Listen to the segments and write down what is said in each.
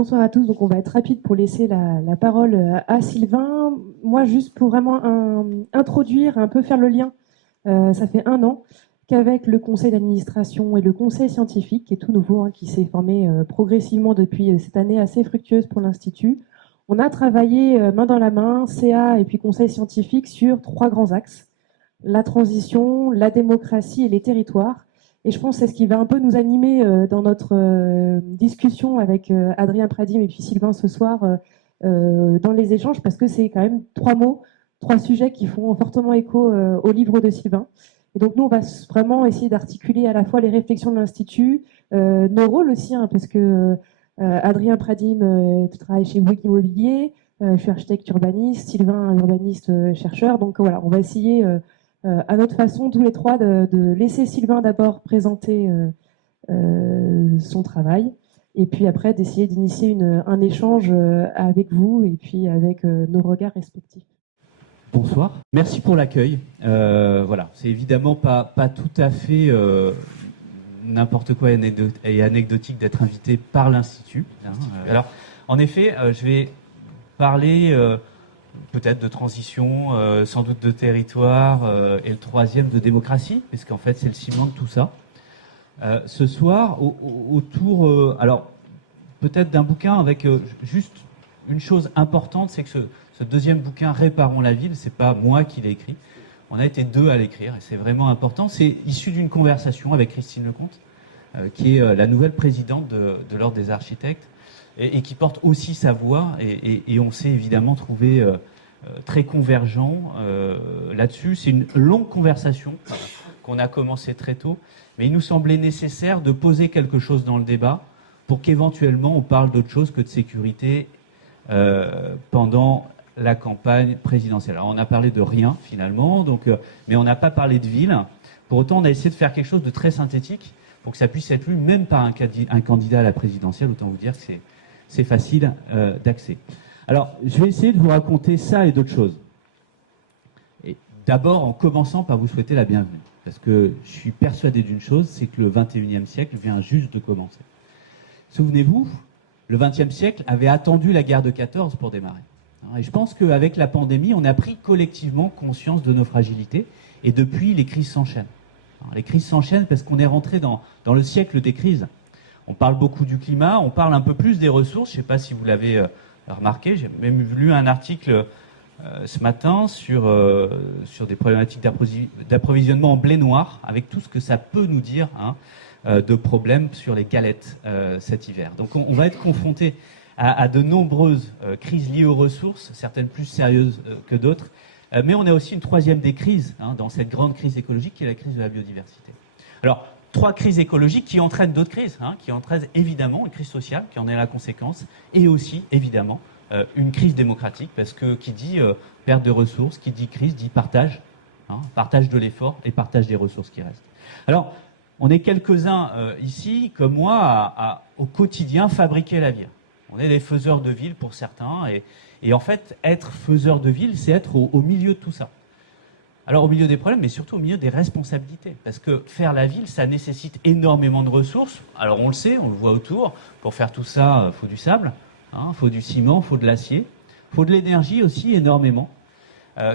Bonsoir à tous. Donc, on va être rapide pour laisser la parole à Sylvain. Moi, juste pour vraiment introduire, un peu faire le lien, ça fait 1 an qu'avec le conseil d'administration et le conseil scientifique, qui est tout nouveau, qui s'est formé progressivement depuis cette année assez fructueuse pour l'Institut, on a travaillé main dans la main, CA et puis conseil scientifique, sur 3 grands axes: la transition, la démocratie et les territoires. Et je pense que c'est ce qui va un peu nous animer dans notre discussion avec Adrien Pradim et puis Sylvain ce soir dans les échanges, parce que c'est quand même 3 mots, 3 sujets qui font fortement écho au livre de Sylvain. Et donc nous, on va vraiment essayer d'articuler à la fois les réflexions de l'Institut, nos rôles aussi, parce que Adrien Pradim travaille chez Bouygues Immobilier, je suis architecte urbaniste, Sylvain urbaniste chercheur. Donc voilà, on va essayer à notre façon, tous les 3, de laisser Sylvain d'abord présenter son travail, et puis après d'essayer d'initier un échange avec vous et puis avec nos regards respectifs. Bonsoir, merci pour l'accueil. Voilà, c'est évidemment pas tout à fait n'importe quoi et anecdotique d'être invité par l'Institut. Alors, en effet, je vais parler peut-être de transition, sans doute de territoire, et le 3e de démocratie, parce qu'en fait c'est le ciment de tout ça. Ce soir, autour, alors peut-être d'un bouquin avec juste une chose importante, c'est que ce 2e bouquin, Réparons la ville, c'est pas moi qui l'ai écrit. On a été 2 à l'écrire, et c'est vraiment important. C'est issu d'une conversation avec Christine Lecomte, qui est la nouvelle présidente de l'Ordre des architectes, et qui porte aussi sa voix, et on s'est évidemment trouvé très convergent là-dessus. C'est une longue conversation qu'on a commencé très tôt, mais il nous semblait nécessaire de poser quelque chose dans le débat pour qu'éventuellement on parle d'autre chose que de sécurité pendant la campagne présidentielle. Alors on a parlé de rien finalement, mais on n'a pas parlé de ville. Pour autant, on a essayé de faire quelque chose de très synthétique pour que ça puisse être lu même par un candidat à la présidentielle. Autant vous dire que c'est facile d'accès. Alors, je vais essayer de vous raconter ça et d'autres choses. Et d'abord, en commençant par vous souhaiter la bienvenue. Parce que je suis persuadé d'une chose, c'est que le 21e siècle vient juste de commencer. Souvenez-vous, le 20e siècle avait attendu la guerre de 14 pour démarrer. Et je pense qu'avec la pandémie, on a pris collectivement conscience de nos fragilités. Et depuis, les crises s'enchaînent. Les crises s'enchaînent parce qu'on est rentré dans le siècle des crises. On parle beaucoup du climat, on parle un peu plus des ressources. Je ne sais pas si vous l'avez remarqué, j'ai même lu un article ce matin sur des problématiques d'approvisionnement en blé noir, avec tout ce que ça peut nous dire de problèmes sur les galettes cet hiver. Donc on va être confronté à de nombreuses crises liées aux ressources, certaines plus sérieuses que d'autres, mais on a aussi une 3e des crises dans cette grande crise écologique qui est la crise de la biodiversité. Alors, 3 crises écologiques qui entraînent d'autres crises, qui entraînent évidemment une crise sociale qui en est la conséquence, et aussi évidemment une crise démocratique, parce que qui dit perte de ressources, qui dit crise, dit partage, partage de l'effort et partage des ressources qui restent. Alors, on est quelques-uns ici, comme moi, au quotidien fabriquer la ville. On est des faiseurs de ville pour certains, et en fait, être faiseur de ville, c'est être au milieu de tout ça. Alors au milieu des problèmes, mais surtout au milieu des responsabilités. Parce que faire la ville, ça nécessite énormément de ressources. Alors on le sait, on le voit autour. Pour faire tout ça, il faut du sable, il faut du ciment, il faut de l'acier. Il faut de l'énergie aussi, énormément.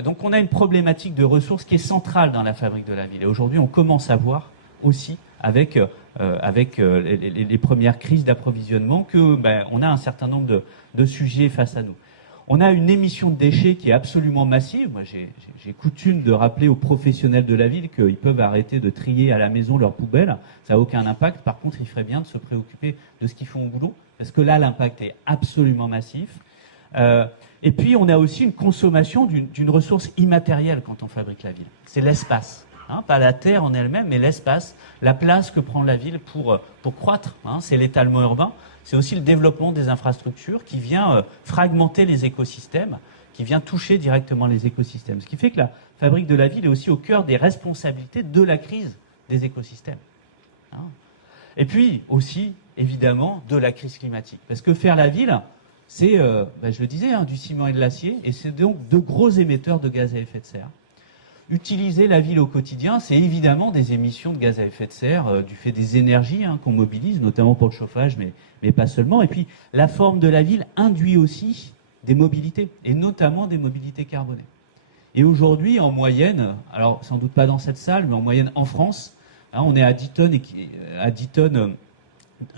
Donc on a une problématique de ressources qui est centrale dans la fabrique de la ville. Et aujourd'hui, on commence à voir aussi avec les premières crises d'approvisionnement que on a un certain nombre de sujets face à nous. On a une émission de déchets qui est absolument massive. Moi, j'ai coutume de rappeler aux professionnels de la ville qu'ils peuvent arrêter de trier à la maison leurs poubelles. Ça n'a aucun impact. Par contre, il ferait bien de se préoccuper de ce qu'ils font au boulot, parce que là, l'impact est absolument massif. Et puis, on a aussi une consommation d'une ressource immatérielle quand on fabrique la ville. C'est l'espace. Pas la terre en elle-même, mais l'espace, la place que prend la ville pour croître. C'est l'étalement urbain. C'est aussi le développement des infrastructures qui vient fragmenter les écosystèmes, qui vient toucher directement les écosystèmes. Ce qui fait que la fabrique de la ville est aussi au cœur des responsabilités de la crise des écosystèmes. Et puis aussi, évidemment, de la crise climatique. Parce que faire la ville, c'est, je le disais, du ciment et de l'acier, et c'est donc de gros émetteurs de gaz à effet de serre. Utiliser la ville au quotidien, c'est évidemment des émissions de gaz à effet de serre du fait des énergies qu'on mobilise, notamment pour le chauffage, mais pas seulement. Et puis, la forme de la ville induit aussi des mobilités, et notamment des mobilités carbonées. Et aujourd'hui, en moyenne, alors sans doute pas dans cette salle, mais en moyenne en France, on est à 10 tonnes,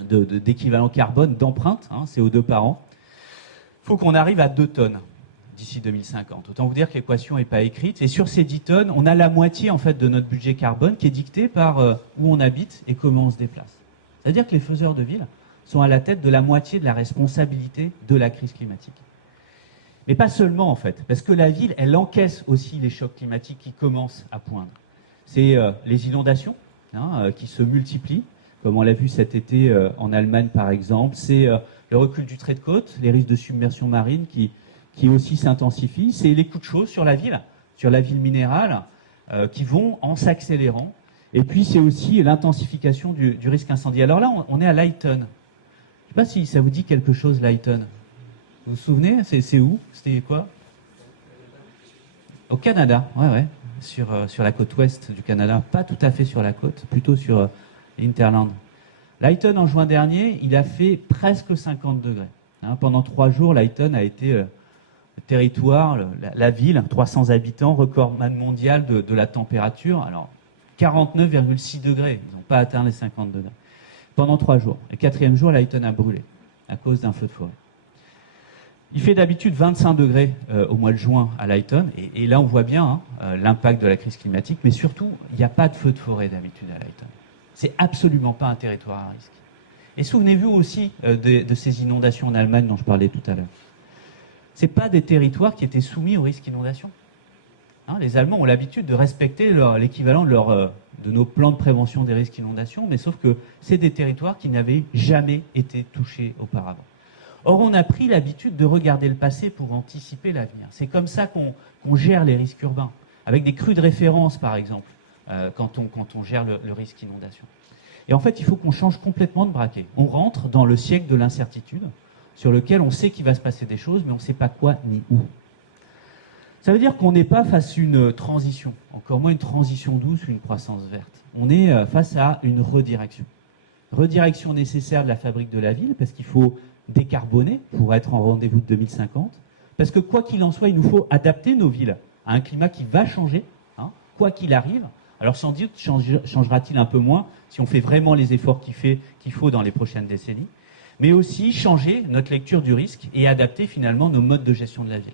d'équivalent carbone d'empreinte, CO2 par an. Il faut qu'on arrive à 2 tonnes d'ici 2050. Autant vous dire que l'équation n'est pas écrite. Et sur ces 10 tonnes, on a la moitié en fait de notre budget carbone qui est dicté par où on habite et comment on se déplace. C'est-à-dire que les faiseurs de ville sont à la tête de la moitié de la responsabilité de la crise climatique. Mais pas seulement en fait, parce que la ville, elle encaisse aussi les chocs climatiques qui commencent à poindre. C'est les inondations qui se multiplient, comme on l'a vu cet été en Allemagne par exemple. C'est le recul du trait de côte, les risques de submersion marine qui aussi s'intensifient. C'est les coups de chaud sur la ville minérale, qui vont en s'accélérant. Et puis c'est aussi l'intensification du risque incendie. Alors là, on est à Lytton. Je ne sais pas si ça vous dit quelque chose, Lytton. Vous vous souvenez? C'est où? C'était quoi? Au Canada, ouais. Sur la côte ouest du Canada. Pas tout à fait sur la côte, plutôt sur l'Hinterland. Lytton, en juin dernier, il a fait presque 50 degrés. Pendant 3 jours, Lytton a été le territoire, la ville, 300 habitants, recordman mondial de la température. Alors, 49,6 degrés. Ils n'ont pas atteint les 50 degrés. Pendant 3 jours. Le 4e jour, Lytton a brûlé à cause d'un feu de forêt. Il fait d'habitude 25 degrés au mois de juin à Lytton. Et là, on voit bien l'impact de la crise climatique. Mais surtout, il n'y a pas de feu de forêt d'habitude à Lytton. C'est absolument pas un territoire à risque. Et souvenez-vous aussi de ces inondations en Allemagne dont je parlais tout à l'heure. Ce n'est pas des territoires qui étaient soumis au risque d'inondation. Les Allemands ont l'habitude de respecter l'équivalent de nos plans de prévention des risques d'inondation, mais sauf que c'est des territoires qui n'avaient jamais été touchés auparavant. Or, on a pris l'habitude de regarder le passé pour anticiper l'avenir. C'est comme ça qu'on gère les risques urbains, avec des crues de référence, par exemple, quand on gère le risque inondation. Et en fait, il faut qu'on change complètement de braquet. On rentre dans le siècle de l'incertitude, sur lequel on sait qu'il va se passer des choses, mais on ne sait pas quoi ni où. Ça veut dire qu'on n'est pas face à une transition, encore moins une transition douce ou une croissance verte. On est face à une redirection. Redirection nécessaire de la fabrique de la ville, parce qu'il faut décarboner pour être en rendez-vous de 2050, parce que quoi qu'il en soit, il nous faut adapter nos villes à un climat qui va changer, quoi qu'il arrive. Alors sans doute changera-t-il un peu moins si on fait vraiment les efforts qu'il faut dans les prochaines décennies, mais aussi changer notre lecture du risque et adapter finalement nos modes de gestion de la ville.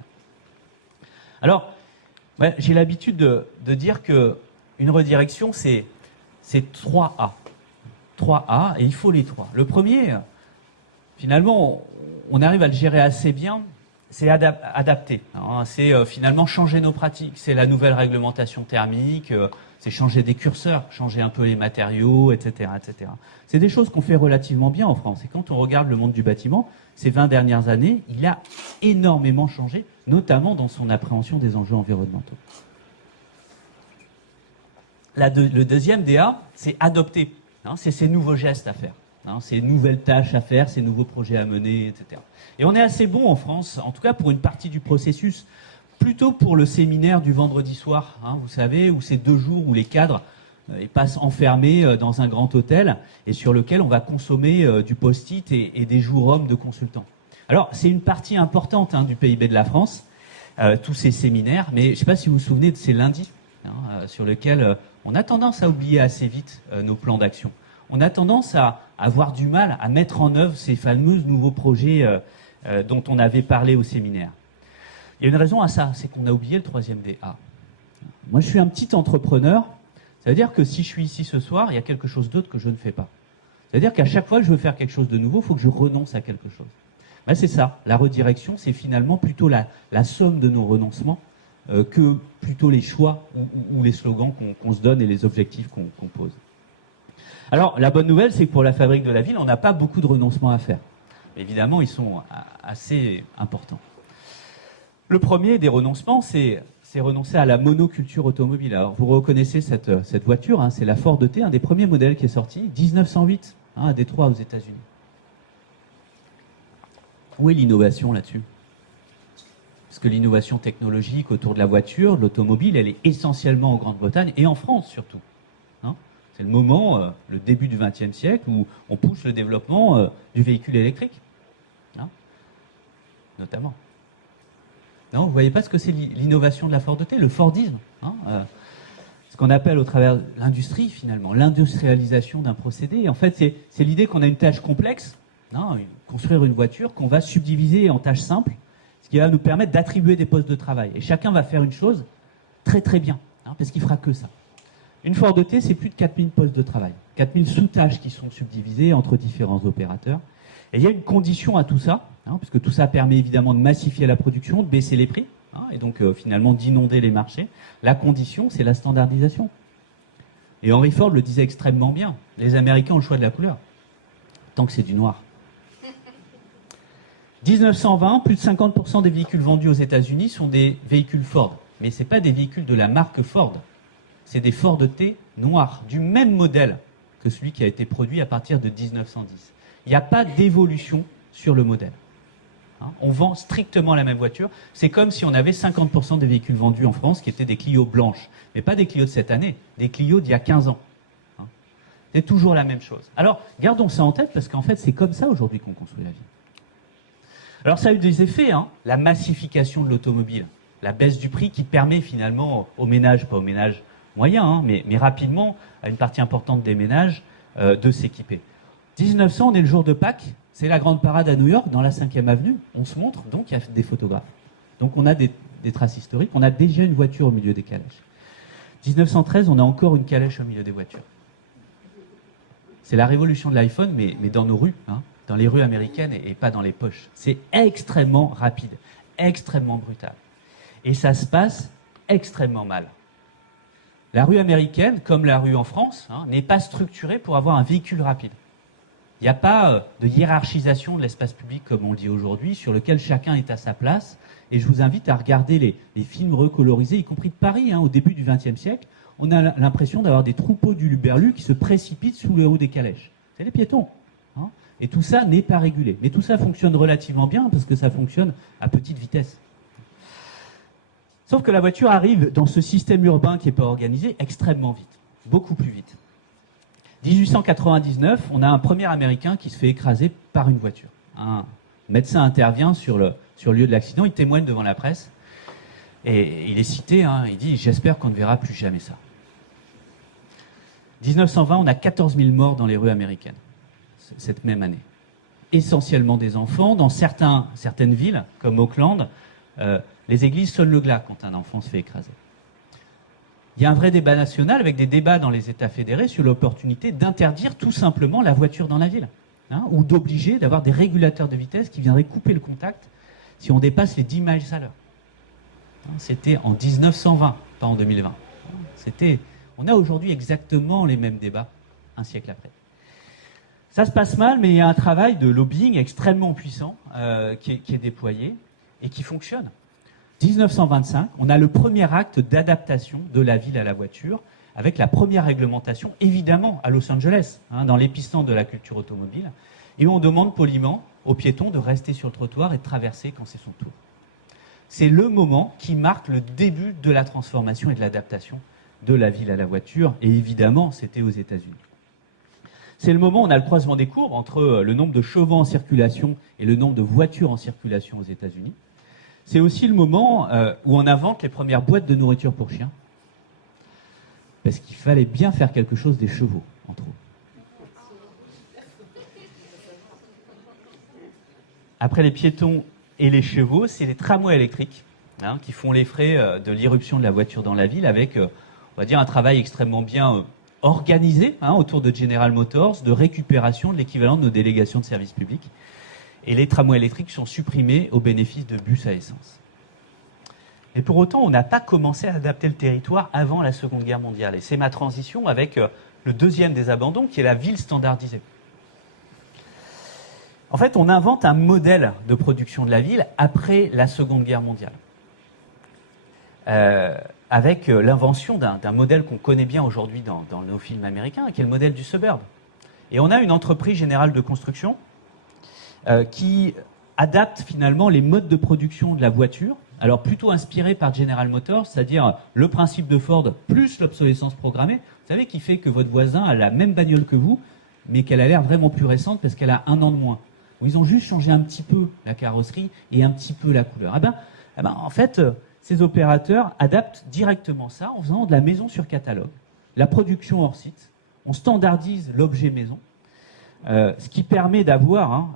Alors, j'ai l'habitude de dire qu'une redirection, c'est 3 A. 3 A, et il faut les 3. Le premier, finalement, on arrive à le gérer assez bien, c'est adapter. C'est finalement changer nos pratiques. C'est la nouvelle réglementation thermique, c'est changer des curseurs, changer un peu les matériaux, etc., etc. C'est des choses qu'on fait relativement bien en France. Et quand on regarde le monde du bâtiment, ces 20 dernières années, il a énormément changé, notamment dans son appréhension des enjeux environnementaux. Le deuxième DA, c'est adopter. C'est ces nouveaux gestes à faire. Ces nouvelles tâches à faire, ces nouveaux projets à mener, etc. Et on est assez bon en France, en tout cas pour une partie du processus, plutôt pour le séminaire du vendredi soir, vous savez, où c'est 2 jours où les cadres ils passent enfermés dans un grand hôtel et sur lequel on va consommer du post-it et des jours-hommes de consultants. Alors, c'est une partie importante du PIB de la France, tous ces séminaires, mais je ne sais pas si vous vous souvenez de ces lundis, sur lesquels on a tendance à oublier assez vite nos plans d'action. On a tendance à avoir du mal à mettre en œuvre ces fameux nouveaux projets dont on avait parlé au séminaire. Il y a une raison à ça, c'est qu'on a oublié le 3e DA. Moi, je suis un petit entrepreneur. Ça veut dire que si je suis ici ce soir, il y a quelque chose d'autre que je ne fais pas. Ça veut dire qu'à chaque fois que je veux faire quelque chose de nouveau, il faut que je renonce à quelque chose. C'est ça. La redirection, c'est finalement plutôt la somme de nos renoncements que plutôt les choix ou les slogans qu'on se donne et les objectifs qu'on pose. Alors, la bonne nouvelle, c'est que pour la fabrique de la ville, on n'a pas beaucoup de renoncements à faire. Évidemment, ils sont assez importants. Le premier des renoncements, c'est renoncer à la monoculture automobile. Alors, vous reconnaissez cette voiture, c'est la Ford T, un des premiers modèles qui est sorti, 1908, à Détroit, aux États-Unis. Où est l'innovation là-dessus? Parce que l'innovation technologique autour de la voiture, de l'automobile, elle est essentiellement en Grande-Bretagne et en France surtout. Hein, c'est le moment, le début du XXe siècle, où on pousse le développement du véhicule électrique. Hein, notamment. Non, vous ne voyez pas ce que c'est l'innovation de la Ford T, le Fordisme, hein, ce qu'on appelle au travers de l'industrie finalement, l'industrialisation d'un procédé. En fait, c'est l'idée qu'on a une tâche complexe, hein, construire une voiture qu'on va subdiviser en tâches simples, ce qui va nous permettre d'attribuer des postes de travail. Et chacun va faire une chose très très bien, hein, parce qu'il fera que ça. Une Ford T, c'est plus de 4000 postes de travail, 4000 sous-tâches qui sont subdivisées entre différents opérateurs. Et il y a une condition à tout ça, hein, puisque tout ça permet évidemment de massifier la production, de baisser les prix, hein, et donc finalement d'inonder les marchés. La condition, c'est la standardisation. Et Henry Ford le disait extrêmement bien, les Américains ont le choix de la couleur, tant que c'est du noir. 1920, plus de 50% des véhicules vendus aux États-Unis sont des véhicules Ford. Mais ce n'est pas des véhicules de la marque Ford, c'est des Ford T noirs, du même modèle que celui qui a été produit à partir de 1910. Il n'y a pas d'évolution sur le modèle. Hein, on vend strictement la même voiture. C'est comme si on avait 50% des véhicules vendus en France qui étaient des Clio blanches. Mais pas des Clio de cette année, des Clio d'il y a 15 ans. Hein, c'est toujours la même chose. Alors, gardons ça en tête parce qu'en fait, c'est comme ça aujourd'hui qu'on construit la vie. Alors, ça a eu des effets, hein, la massification de l'automobile, la baisse du prix qui permet finalement aux ménages, pas aux ménages moyens, hein, mais rapidement à une partie importante des ménages de s'équiper. 1900, on est le jour de Pâques, c'est la grande parade à New York, dans la 5e avenue. On se montre, donc il y a des photographes. Donc on a des traces historiques, on a déjà une voiture au milieu des calèches. 1913, on a encore une calèche au milieu des voitures. C'est la révolution de l'iPhone, mais dans nos rues, hein, dans les rues américaines et pas dans les poches. C'est extrêmement rapide, extrêmement brutal. Et ça se passe extrêmement mal. La rue américaine, comme la rue en France, hein, n'est pas structurée pour avoir un véhicule rapide. Il n'y a pas de hiérarchisation de l'espace public, comme on le dit aujourd'hui, sur lequel chacun est à sa place. Et je vous invite à regarder les films recolorisés, y compris de Paris, hein, au début du XXe siècle. On a l'impression d'avoir des troupeaux d'huluberlus qui se précipitent sous les roues des calèches. C'est les piétons. Hein, et tout ça n'est pas régulé. Mais tout ça fonctionne relativement bien, parce que ça fonctionne à petite vitesse. Sauf que la voiture arrive dans ce système urbain qui n'est pas organisé extrêmement vite, beaucoup plus vite. 1899, on a un premier Américain qui se fait écraser par une voiture. Un médecin intervient sur le lieu de l'accident, il témoigne devant la presse, et il est cité, hein, il dit « J'espère qu'on ne verra plus jamais ça ». 1920, on a 14 000 morts dans les rues américaines, cette même année. Essentiellement des enfants, dans certaines villes, comme Auckland, les églises sonnent le glas quand un enfant se fait écraser. Il y a un vrai débat national avec des débats dans les États fédérés sur l'opportunité d'interdire tout simplement la voiture dans la ville, hein, ou d'obliger d'avoir des régulateurs de vitesse qui viendraient couper le contact si on dépasse les 10 miles à l'heure. C'était en 1920, pas en 2020. On a aujourd'hui exactement les mêmes débats, un siècle après. Ça se passe mal, mais il y a un travail de lobbying extrêmement puissant qui est déployé et qui fonctionne. 1925, on a le premier acte d'adaptation de la ville à la voiture, avec la première réglementation, évidemment, à Los Angeles, hein, dans l'épicentre de la culture automobile, et on demande poliment aux piétons de rester sur le trottoir et de traverser quand c'est son tour. C'est le moment qui marque le début de la transformation et de l'adaptation de la ville à la voiture, et évidemment, c'était aux États-Unis. C'est le moment où on a le croisement des courbes entre le nombre de chevaux en circulation et le nombre de voitures en circulation aux États-Unis. C'est aussi le moment où on invente les premières boîtes de nourriture pour chiens. Parce qu'il fallait bien faire quelque chose des chevaux, entre autres. Après les piétons et les chevaux, c'est les tramways électriques, hein, qui font les frais de l'irruption de la voiture dans la ville avec, on va dire, un travail extrêmement bien organisé, hein, autour de General Motors, de récupération de l'équivalent de nos délégations de services publics. Et les tramways électriques sont supprimés au bénéfice de bus à essence. Mais pour autant, on n'a pas commencé à adapter le territoire avant la Seconde Guerre mondiale. Et c'est ma transition avec le deuxième des abandons, qui est la ville standardisée. En fait, on invente un modèle de production de la ville après la Seconde Guerre mondiale. Avec l'invention d'un modèle qu'on connaît bien aujourd'hui dans nos films américains, qui est le modèle du suburb. Et on a une entreprise générale de construction qui adapte finalement les modes de production de la voiture alors plutôt inspiré par General Motors, c'est-à-dire le principe de Ford plus l'obsolescence programmée, vous savez, qui fait que votre voisin a la même bagnole que vous, mais qu'elle a l'air vraiment plus récente parce qu'elle a 1 an de moins. Où ils ont juste changé un petit peu la carrosserie et un petit peu la couleur. En fait, ces opérateurs adaptent directement ça en faisant de la maison sur catalogue, la production hors site, on standardise l'objet maison, ce qui permet d'avoir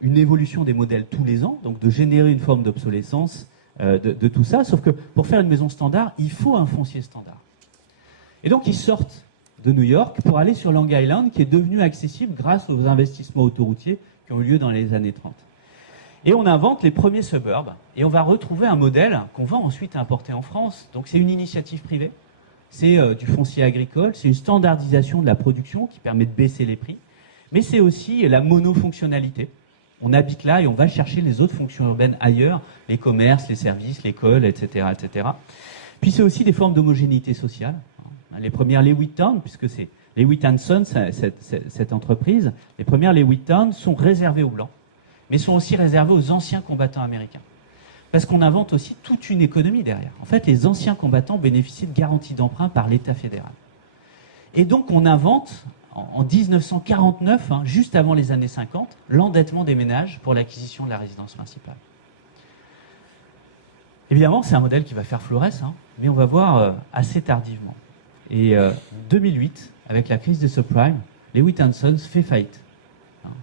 une évolution des modèles tous les ans, donc de générer une forme d'obsolescence de tout ça, sauf que pour faire une maison standard, il faut un foncier standard. Et donc ils sortent de New York pour aller sur Long Island, qui est devenu accessible grâce aux investissements autoroutiers qui ont eu lieu dans les années 30. Et on invente les premiers suburbs, et on va retrouver un modèle qu'on va ensuite importer en France. Donc c'est une initiative privée, c'est du foncier agricole, c'est une standardisation de la production qui permet de baisser les prix, mais c'est aussi la monofonctionnalité. On habite là et on va chercher les autres fonctions urbaines ailleurs, les commerces, les services, l'école, etc., etc. Puis c'est aussi des formes d'homogénéité sociale. Les premières Lewistown, puisque c'est Lewitt & Sons, cette entreprise, les premières Lewistown sont réservées aux Blancs, mais sont aussi réservées aux anciens combattants américains. Parce qu'on invente aussi toute une économie derrière. En fait, les anciens combattants bénéficient de garanties d'emprunt par l'État fédéral. Et donc on invente, en 1949, juste avant les années 50, l'endettement des ménages pour l'acquisition de la résidence principale. Évidemment, c'est un modèle qui va faire florès, mais on va voir assez tardivement. Et 2008, avec la crise des subprimes, Lewitt & Sons fait faillite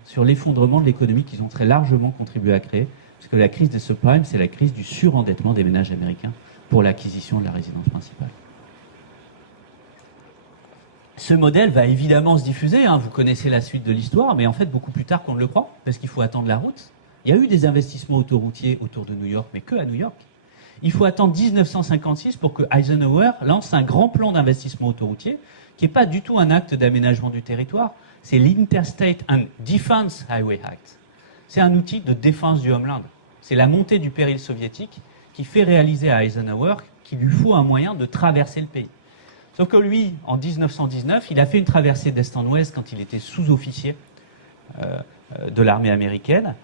sur l'effondrement de l'économie qu'ils ont très largement contribué à créer, parce que la crise des subprimes, c'est la crise du surendettement des ménages américains pour l'acquisition de la résidence principale. Ce modèle va évidemment se diffuser, vous connaissez la suite de l'histoire, mais en fait beaucoup plus tard qu'on ne le croit, parce qu'il faut attendre la route. Il y a eu des investissements autoroutiers autour de New York, mais que à New York. Il faut attendre 1956 pour que Eisenhower lance un grand plan d'investissement autoroutier, qui n'est pas du tout un acte d'aménagement du territoire, c'est l'Interstate and Defense Highway Act. C'est un outil de défense du Homeland. C'est la montée du péril soviétique qui fait réaliser à Eisenhower qu'il lui faut un moyen de traverser le pays. Sauf que lui, en 1919, il a fait une traversée d'est en ouest quand il était sous-officier de l'armée américaine,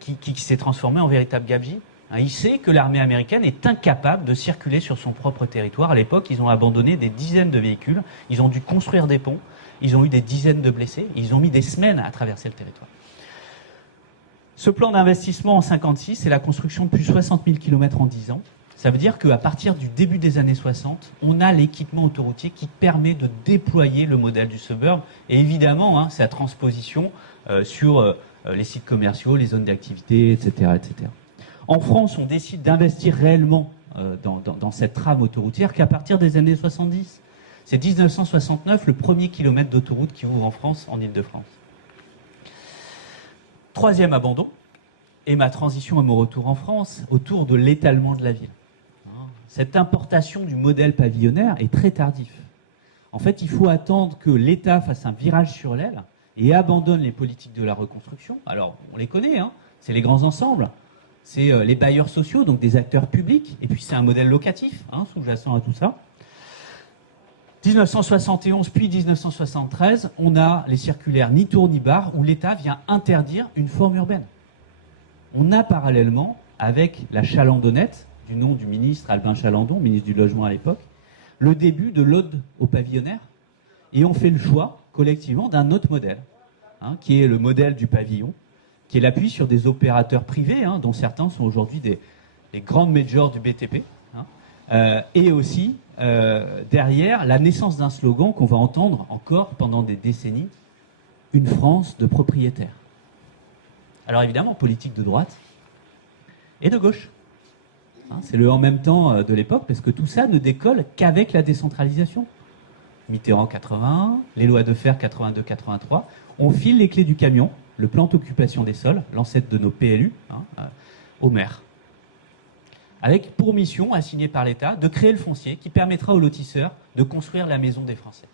qui s'est transformé en véritable gabegie. Il sait que l'armée américaine est incapable de circuler sur son propre territoire. À l'époque, ils ont abandonné des dizaines de véhicules, ils ont dû construire des ponts, ils ont eu des dizaines de blessés, ils ont mis des semaines à traverser le territoire. Ce plan d'investissement en 1956, c'est la construction de plus de 60 000 km en 10 ans. Ça veut dire qu'à partir du début des années 60, on a l'équipement autoroutier qui permet de déployer le modèle du suburb. Et évidemment, sa transposition sur les sites commerciaux, les zones d'activité, etc., etc. En France, on décide d'investir réellement dans cette trame autoroutière qu'à partir des années 70. C'est 1969, le premier kilomètre d'autoroute qui ouvre en France, en Île-de-France. Troisième abandon, et ma transition à mon retour en France, autour de l'étalement de la ville. Cette importation du modèle pavillonnaire est très tardif. En fait, il faut attendre que l'État fasse un virage sur l'aile et abandonne les politiques de la reconstruction. Alors, on les connaît, c'est les grands ensembles, c'est les bailleurs sociaux, donc des acteurs publics, et puis c'est un modèle locatif, sous-jacent à tout ça. 1971 puis 1973, on a les circulaires ni tour ni barre où l'État vient interdire une forme urbaine. On a parallèlement, avec la Chalandonnette, du nom du ministre Albin Chalandon, ministre du Logement à l'époque, le début de l'ode au pavillonnaire, et on fait le choix collectivement d'un autre modèle, qui est le modèle du pavillon, qui est l'appui sur des opérateurs privés, dont certains sont aujourd'hui des grandes majors du BTP, et aussi derrière la naissance d'un slogan qu'on va entendre encore pendant des décennies, une France de propriétaires. Alors évidemment, politique de droite et de gauche. C'est le en même temps de l'époque, parce que tout ça ne décolle qu'avec la décentralisation. Mitterrand 81, les lois de fer 82-83, on file les clés du camion, le plan d'occupation des sols, l'ancêtre de nos PLU, au maire. Avec pour mission, assignée par l'État, de créer le foncier qui permettra aux lotisseurs de construire la maison des Français.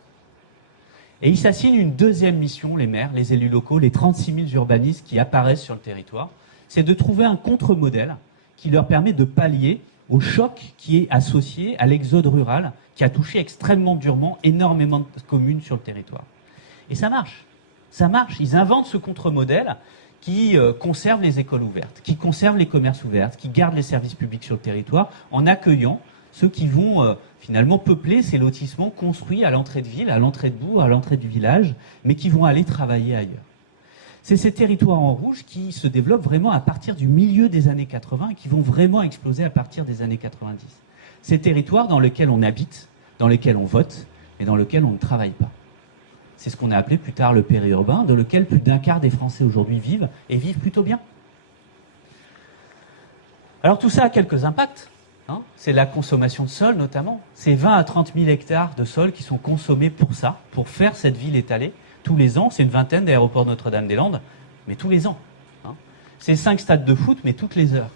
Et ils s'assignent une deuxième mission, les maires, les élus locaux, les 36 000 urbanistes qui apparaissent sur le territoire, c'est de trouver un contre-modèle qui leur permet de pallier au choc qui est associé à l'exode rural, qui a touché extrêmement durement énormément de communes sur le territoire. Et ça marche. Ça marche. Ils inventent ce contre-modèle qui conserve les écoles ouvertes, qui conserve les commerces ouverts, qui garde les services publics sur le territoire, en accueillant ceux qui vont finalement peupler ces lotissements construits à l'entrée de ville, à l'entrée de bourg, à l'entrée du village, mais qui vont aller travailler ailleurs. C'est ces territoires en rouge qui se développent vraiment à partir du milieu des années 80 et qui vont vraiment exploser à partir des années 90. Ces territoires dans lesquels on habite, dans lesquels on vote et dans lesquels on ne travaille pas. C'est ce qu'on a appelé plus tard le périurbain, dans lequel plus d'un quart des Français aujourd'hui vivent, et vivent plutôt bien. Alors tout ça a quelques impacts. C'est la consommation de sol notamment. C'est 20 à 30 000 hectares de sol qui sont consommés pour ça, pour faire cette ville étalée. Tous les ans, c'est une vingtaine d'aéroports Notre-Dame-des-Landes, mais tous les ans. C'est 5 stades de foot, mais toutes les heures.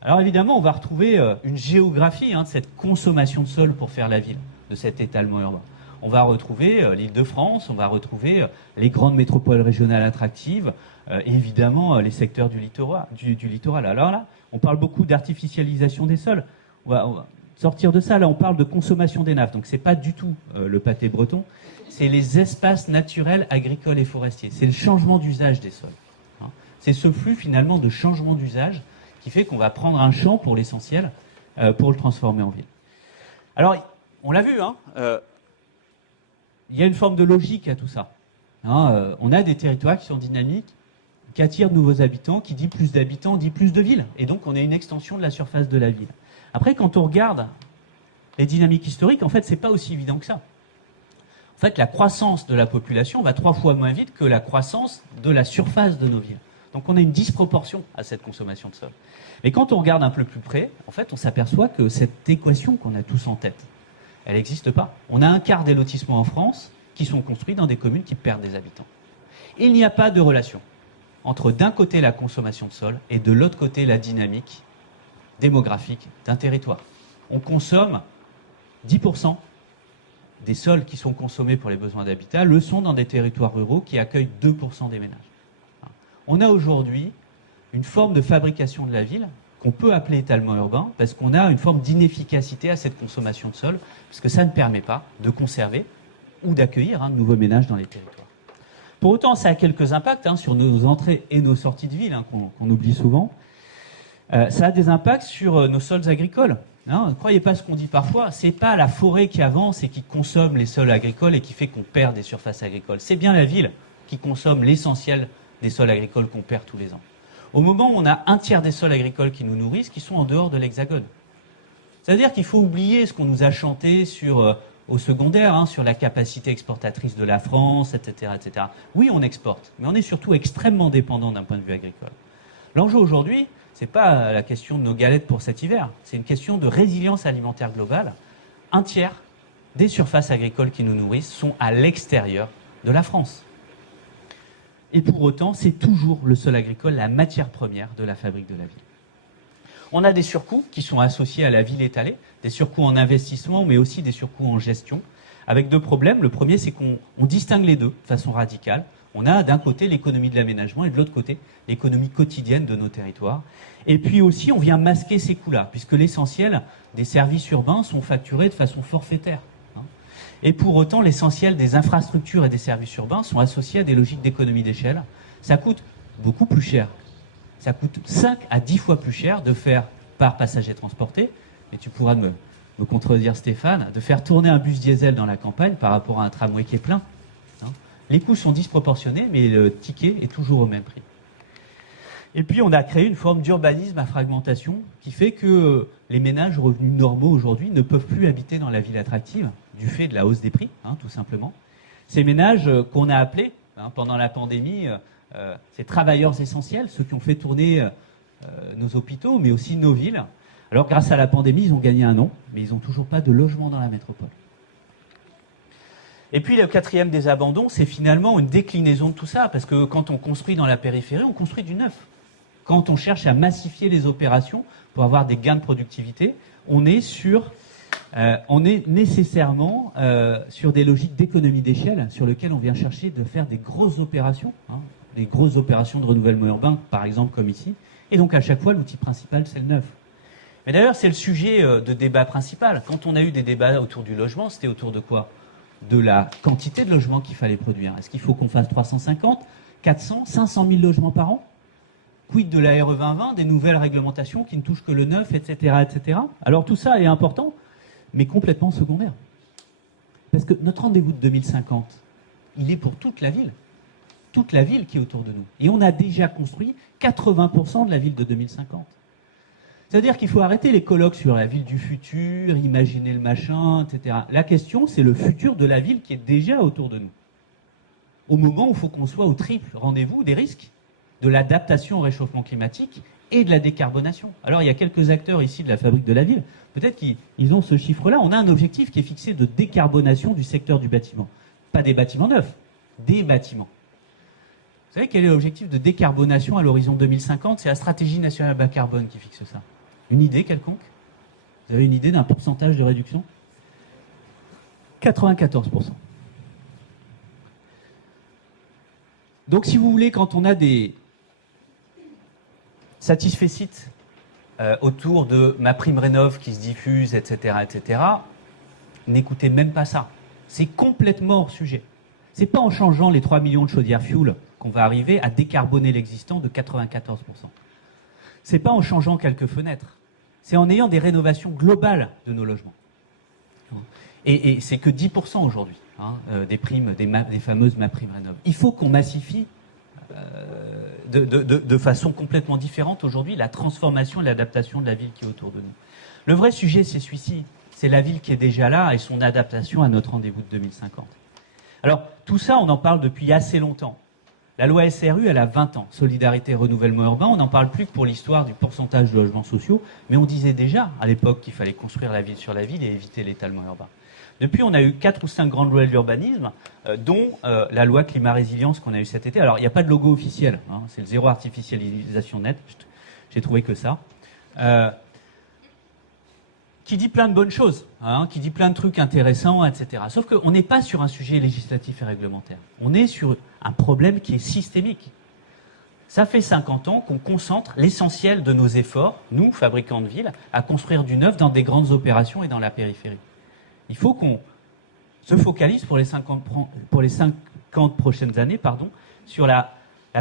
Alors évidemment, on va retrouver une géographie de cette consommation de sol pour faire la ville, de cet étalement urbain. On va retrouver l'Île-de-France, on va retrouver les grandes métropoles régionales attractives, et évidemment les secteurs du littoral. Alors là, on parle beaucoup d'artificialisation des sols. On va sortir de ça. Là, on parle de consommation des nappes. Donc, c'est pas du tout le pâté breton. C'est les espaces naturels, agricoles et forestiers. C'est le changement d'usage des sols. C'est ce flux, finalement, de changement d'usage qui fait qu'on va prendre un champ, pour l'essentiel, pour le transformer en ville. Alors, on l'a vu, il y a une forme de logique à tout ça. On a des territoires qui sont dynamiques, qui attirent de nouveaux habitants, qui dit plus d'habitants, dit plus de villes. Et donc, on a une extension de la surface de la ville. Après, quand on regarde les dynamiques historiques, en fait, c'est pas aussi évident que ça. En fait, la croissance de la population va 3 fois moins vite que la croissance de la surface de nos villes. Donc, on a une disproportion à cette consommation de sol. Mais quand on regarde un peu plus près, en fait, on s'aperçoit que cette équation qu'on a tous en tête, elle n'existe pas. On a un quart des lotissements en France qui sont construits dans des communes qui perdent des habitants. Il n'y a pas de relation entre d'un côté la consommation de sol et de l'autre côté la dynamique démographique d'un territoire. On consomme 10% des sols qui sont consommés pour les besoins d'habitat le sont dans des territoires ruraux qui accueillent 2% des ménages. On a aujourd'hui une forme de fabrication de la ville qu'on peut appeler étalement urbain parce qu'on a une forme d'inefficacité à cette consommation de sol parce que ça ne permet pas de conserver ou d'accueillir de nouveaux ménages dans les territoires. Pour autant, ça a quelques impacts sur nos entrées et nos sorties de ville, qu'on oublie souvent. Ça a des impacts sur nos sols agricoles. Ne croyez pas ce qu'on dit parfois, c'est pas la forêt qui avance et qui consomme les sols agricoles et qui fait qu'on perd des surfaces agricoles. C'est bien la ville qui consomme l'essentiel des sols agricoles qu'on perd tous les ans. Au moment où on a un tiers des sols agricoles qui nous nourrissent, qui sont en dehors de l'Hexagone. C'est-à-dire qu'il faut oublier ce qu'on nous a chanté au secondaire, sur la capacité exportatrice de la France, etc., etc. Oui, on exporte, mais on est surtout extrêmement dépendant d'un point de vue agricole. L'enjeu aujourd'hui, c'est pas la question de nos galettes pour cet hiver, c'est une question de résilience alimentaire globale. Un tiers des surfaces agricoles qui nous nourrissent sont à l'extérieur de la France. Et pour autant, c'est toujours le sol agricole, la matière première de la fabrique de la ville. On a des surcoûts qui sont associés à la ville étalée, des surcoûts en investissement, mais aussi des surcoûts en gestion, avec 2 problèmes. Le premier, c'est qu'on distingue les deux de façon radicale. On a d'un côté l'économie de l'aménagement et de l'autre côté l'économie quotidienne de nos territoires. Et puis aussi, on vient masquer ces coûts-là, puisque l'essentiel des services urbains sont facturés de façon forfaitaire. Et pour autant, l'essentiel des infrastructures et des services urbains sont associés à des logiques d'économie d'échelle. Ça coûte beaucoup plus cher. Ça coûte 5 à 10 fois plus cher de faire par passager transporté, et tu pourras me contredire Stéphane, de faire tourner un bus diesel dans la campagne par rapport à un tramway qui est plein. Les coûts sont disproportionnés, mais le ticket est toujours au même prix. Et puis on a créé une forme d'urbanisme à fragmentation qui fait que les ménages aux revenus normaux aujourd'hui ne peuvent plus habiter dans la ville attractive du fait de la hausse des prix, tout simplement. Ces ménages qu'on a appelés pendant la pandémie, ces travailleurs essentiels, ceux qui ont fait tourner nos hôpitaux, mais aussi nos villes. Alors grâce à la pandémie, ils ont gagné un nom, mais ils n'ont toujours pas de logement dans la métropole. Et puis le 4e des abandons, c'est finalement une déclinaison de tout ça, parce que quand on construit dans la périphérie, on construit du neuf. Quand on cherche à massifier les opérations pour avoir des gains de productivité, on est nécessairement sur des logiques d'économie d'échelle sur lesquelles on vient chercher de faire des grosses opérations, des grosses opérations de renouvellement urbain, par exemple comme ici. Et donc à chaque fois, l'outil principal, c'est le neuf. Mais d'ailleurs, c'est le sujet de débat principal. Quand on a eu des débats autour du logement, c'était autour de quoi ? De la quantité de logements qu'il fallait produire. Est-ce qu'il faut qu'on fasse 350, 400, 500 000 logements par an. Quid de la RE 2020, des nouvelles réglementations qui ne touchent que le neuf, etc., etc. Alors tout ça est important, mais complètement secondaire. Parce que notre rendez-vous de 2050, il est pour toute la ville qui est autour de nous. Et on a déjà construit 80% de la ville de 2050. C'est-à-dire qu'il faut arrêter les colloques sur la ville du futur, imaginer le machin, etc. La question, c'est le futur de la ville qui est déjà autour de nous. Au moment où il faut qu'on soit au triple rendez-vous des risques, de l'adaptation au réchauffement climatique et de la décarbonation. Alors, il y a quelques acteurs ici de la fabrique de la ville, peut-être qu'ils ont ce chiffre-là. On a un objectif qui est fixé de décarbonation du secteur du bâtiment. Pas des bâtiments neufs, des bâtiments. Vous savez quel est l'objectif de décarbonation à l'horizon 2050? C'est la stratégie nationale bas carbone qui fixe ça. Une idée quelconque? Vous avez une idée d'un pourcentage de réduction? 94%. Donc, si vous voulez, quand on a des satisfecit autour de MaPrimeRénov' qui se diffuse, etc., etc., n'écoutez même pas ça. C'est complètement hors sujet. C'est pas en changeant les 3 millions de chaudières fuel qu'on va arriver à décarboner l'existant de 94%. C'est pas en changeant quelques fenêtres. C'est en ayant des rénovations globales de nos logements. Et c'est que 10% aujourd'hui, des primes, des fameuses MaPrimeRénov'. Il faut qu'on massifie de façon complètement différente aujourd'hui la transformation et l'adaptation de la ville qui est autour de nous. Le vrai sujet, c'est celui-ci. C'est la ville qui est déjà là et son adaptation à notre rendez-vous de 2050. Alors, tout ça, on en parle depuis assez longtemps. La loi SRU, elle a 20 ans. Solidarité, renouvellement urbain, on n'en parle plus que pour l'histoire du pourcentage de logements sociaux, mais on disait déjà à l'époque qu'il fallait construire la ville sur la ville et éviter l'étalement urbain. Depuis, on a eu 4 ou 5 grandes lois de l'urbanisme, dont la loi climat-résilience qu'on a eue cet été. Alors, il n'y a pas de logo officiel, c'est le zéro artificialisation net, j'ai trouvé que ça. Qui dit plein de bonnes choses, qui dit plein de trucs intéressants, etc. Sauf qu'on n'est pas sur un sujet législatif et réglementaire. On est sur un problème qui est systémique. Ça fait 50 ans qu'on concentre l'essentiel de nos efforts, nous, fabricants de villes, à construire du neuf dans des grandes opérations et dans la périphérie. Il faut qu'on se focalise pour les 50 prochaines années, sur la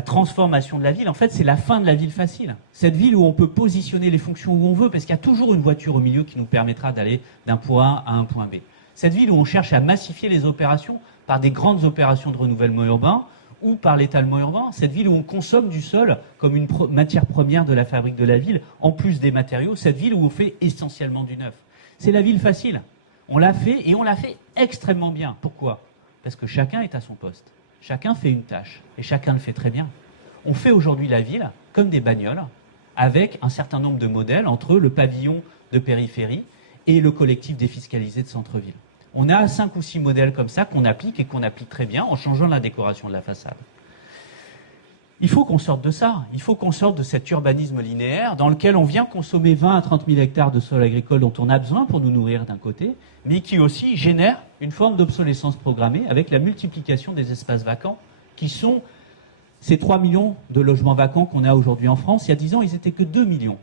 transformation de la ville. En fait, c'est la fin de la ville facile. Cette ville où on peut positionner les fonctions où on veut, parce qu'il y a toujours une voiture au milieu qui nous permettra d'aller d'un point A à un point B. Cette ville où on cherche à massifier les opérations par des grandes opérations de renouvellement urbain ou par l'étalement urbain. Cette ville où on consomme du sol comme une matière première de la fabrique de la ville, en plus des matériaux. Cette ville où on fait essentiellement du neuf. C'est la ville facile. On l'a fait et on l'a fait extrêmement bien. Pourquoi? Parce que chacun est à son poste. Chacun fait une tâche et chacun le fait très bien. On fait aujourd'hui la ville comme des bagnoles avec un certain nombre de modèles entre le pavillon de périphérie et le collectif défiscalisé de centre-ville. On a 5 ou 6 modèles comme ça qu'on applique et qu'on applique très bien en changeant la décoration de la façade. Il faut qu'on sorte de ça. Il faut qu'on sorte de cet urbanisme linéaire dans lequel on vient consommer 20 à 30 000 hectares de sol agricole dont on a besoin pour nous nourrir d'un côté, mais qui aussi génère une forme d'obsolescence programmée avec la multiplication des espaces vacants qui sont ces 3 millions de logements vacants qu'on a aujourd'hui en France. Il y a 10 ans, ils n'étaient que 2 millions.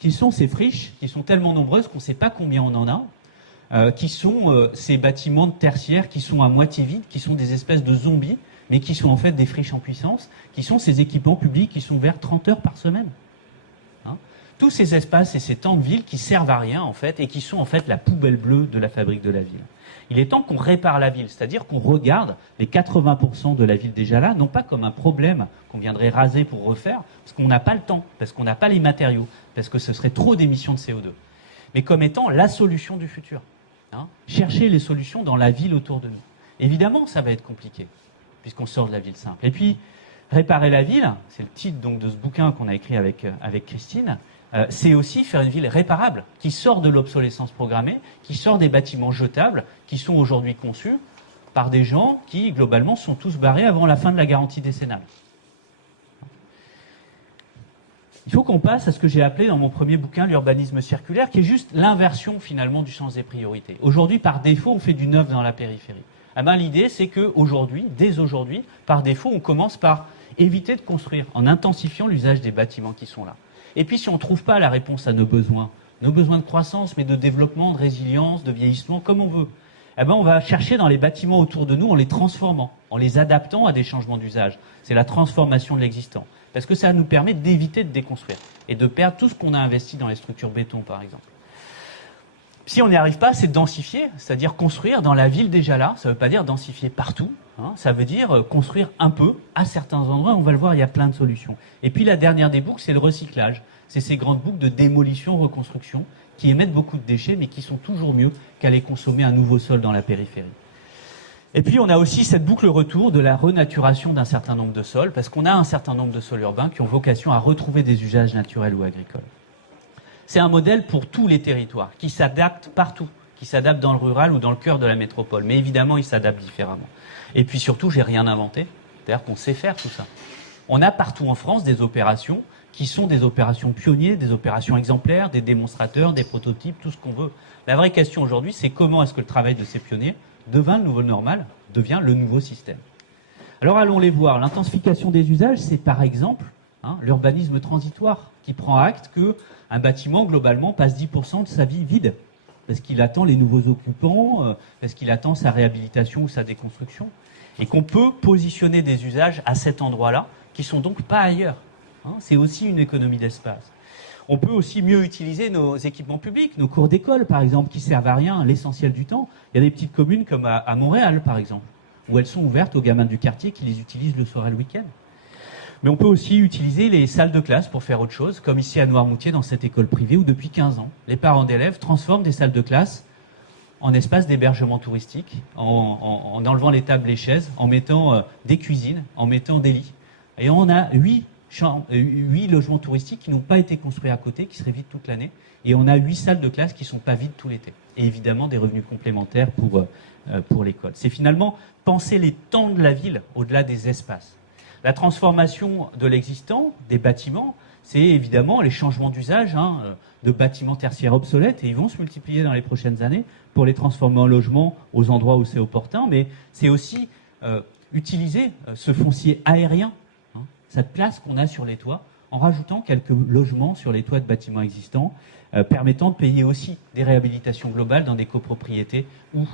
Qui sont ces friches qui sont tellement nombreuses qu'on ne sait pas combien on en a, qui sont ces bâtiments tertiaires qui sont à moitié vides, qui sont des espèces de zombies, mais qui sont en fait des friches en puissance, qui sont ces équipements publics qui sont ouverts 30 heures par semaine. Tous ces espaces et ces temps de ville qui servent à rien, en fait, et qui sont en fait la poubelle bleue de la fabrique de la ville. Il est temps qu'on répare la ville, c'est-à-dire qu'on regarde les 80% de la ville déjà là, non pas comme un problème qu'on viendrait raser pour refaire, parce qu'on n'a pas le temps, parce qu'on n'a pas les matériaux, parce que ce serait trop d'émissions de CO2, mais comme étant la solution du futur. Chercher les solutions dans la ville autour de nous. Évidemment, ça va être compliqué, puisqu'on sort de la ville simple. Et puis, réparer la ville, c'est le titre donc de ce bouquin qu'on a écrit avec Christine, c'est aussi faire une ville réparable, qui sort de l'obsolescence programmée, qui sort des bâtiments jetables, qui sont aujourd'hui conçus par des gens qui, globalement, sont tous barrés avant la fin de la garantie décennale. Il faut qu'on passe à ce que j'ai appelé dans mon premier bouquin l'urbanisme circulaire, qui est juste l'inversion, finalement, du sens des priorités. Aujourd'hui, par défaut, on fait du neuf dans la périphérie. L'idée, c'est qu'aujourd'hui, dès aujourd'hui, par défaut, on commence par éviter de construire en intensifiant l'usage des bâtiments qui sont là. Et puis, si on ne trouve pas la réponse à nos besoins de croissance, mais de développement, de résilience, de vieillissement, comme on veut, eh ben on va chercher dans les bâtiments autour de nous en les transformant, en les adaptant à des changements d'usage. C'est la transformation de l'existant. Parce que ça nous permet d'éviter de déconstruire et de perdre tout ce qu'on a investi dans les structures béton, par exemple. Si on n'y arrive pas, c'est densifier, c'est-à-dire construire dans la ville déjà là. Ça ne veut pas dire densifier partout, hein, ça veut dire construire un peu à certains endroits. On va le voir, il y a plein de solutions. Et puis la dernière des boucles, c'est le recyclage. C'est ces grandes boucles de démolition, reconstruction, qui émettent beaucoup de déchets, mais qui sont toujours mieux qu'aller consommer un nouveau sol dans la périphérie. Et puis on a aussi cette boucle retour de la renaturation d'un certain nombre de sols, parce qu'on a un certain nombre de sols urbains qui ont vocation à retrouver des usages naturels ou agricoles. C'est un modèle pour tous les territoires, qui s'adapte partout, qui s'adapte dans le rural ou dans le cœur de la métropole. Mais évidemment, il s'adapte différemment. Et puis surtout, j'ai rien inventé, c'est-à-dire qu'on sait faire tout ça. On a partout en France des opérations qui sont des opérations pionniers, des opérations exemplaires, des démonstrateurs, des prototypes, tout ce qu'on veut. La vraie question aujourd'hui, c'est comment est-ce que le travail de ces pionniers devient le nouveau normal, devient le nouveau système. Alors allons les voir. L'intensification des usages, c'est par exemple l'urbanisme transitoire qui prend acte qu'un bâtiment, globalement, passe 10% de sa vie vide, parce qu'il attend les nouveaux occupants, parce qu'il attend sa réhabilitation ou sa déconstruction, et qu'on peut positionner des usages à cet endroit-là, qui sont donc pas ailleurs. C'est aussi une économie d'espace. On peut aussi mieux utiliser nos équipements publics, nos cours d'école, par exemple, qui servent à rien l'essentiel du temps. Il y a des petites communes comme à Montréal, par exemple, où elles sont ouvertes aux gamins du quartier qui les utilisent le soir et le week-end. Mais on peut aussi utiliser les salles de classe pour faire autre chose, comme ici à Noirmoutier, dans cette école privée, où depuis 15 ans, les parents d'élèves transforment des salles de classe en espace d'hébergement touristique, en enlevant les tables et les chaises, en mettant des cuisines, en mettant des lits. Et on a 8 logements touristiques qui n'ont pas été construits à côté, qui seraient vides toute l'année. Et on a 8 salles de classe qui ne sont pas vides tout l'été. Et évidemment, des revenus complémentaires pour l'école. C'est finalement penser les temps de la ville au-delà des espaces. La transformation de l'existant, des bâtiments, c'est évidemment les changements d'usage de bâtiments tertiaires obsolètes, et ils vont se multiplier dans les prochaines années pour les transformer en logements aux endroits où c'est opportun, mais c'est aussi utiliser ce foncier aérien, cette place qu'on a sur les toits, en rajoutant quelques logements sur les toits de bâtiments existants, permettant de payer aussi des réhabilitations globales dans des copropriétés ou